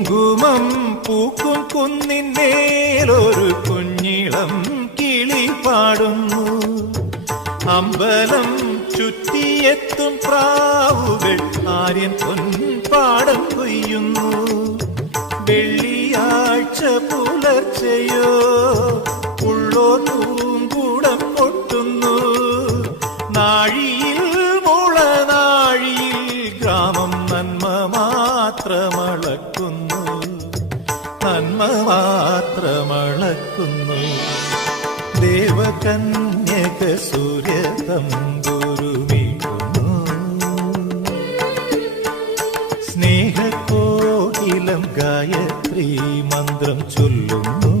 കുങ്കുമം പൂക്കും കുന്നിന്മേലൊരു കുഞ്ഞിളം കിളി പാടുന്നു. അമ്പലം ചുറ്റിയെത്തും പ്രാവുകൾ ആര്യൻ പൊൻപാടം കൊയ്യുന്നു. വെള്ളിയാഴ്ച പുലർച്ചയോ ഉള്ളോ പൂങ്കൂടം പൊട്ടുന്നു. നാഴിയിൽ മുളനാഴിയിൽ ഗ്രാമം നന്മ മാത്രമളക്കുന്നു, നന്മ മാത്രമളക്കുന്നു. ദേവകന്യക സൂര്യതമ്പുരുമീട്ടുന്നു. സ്നേഹകോകിലം ഗായത്രി മന്ത്രം ചൊല്ലുന്നു.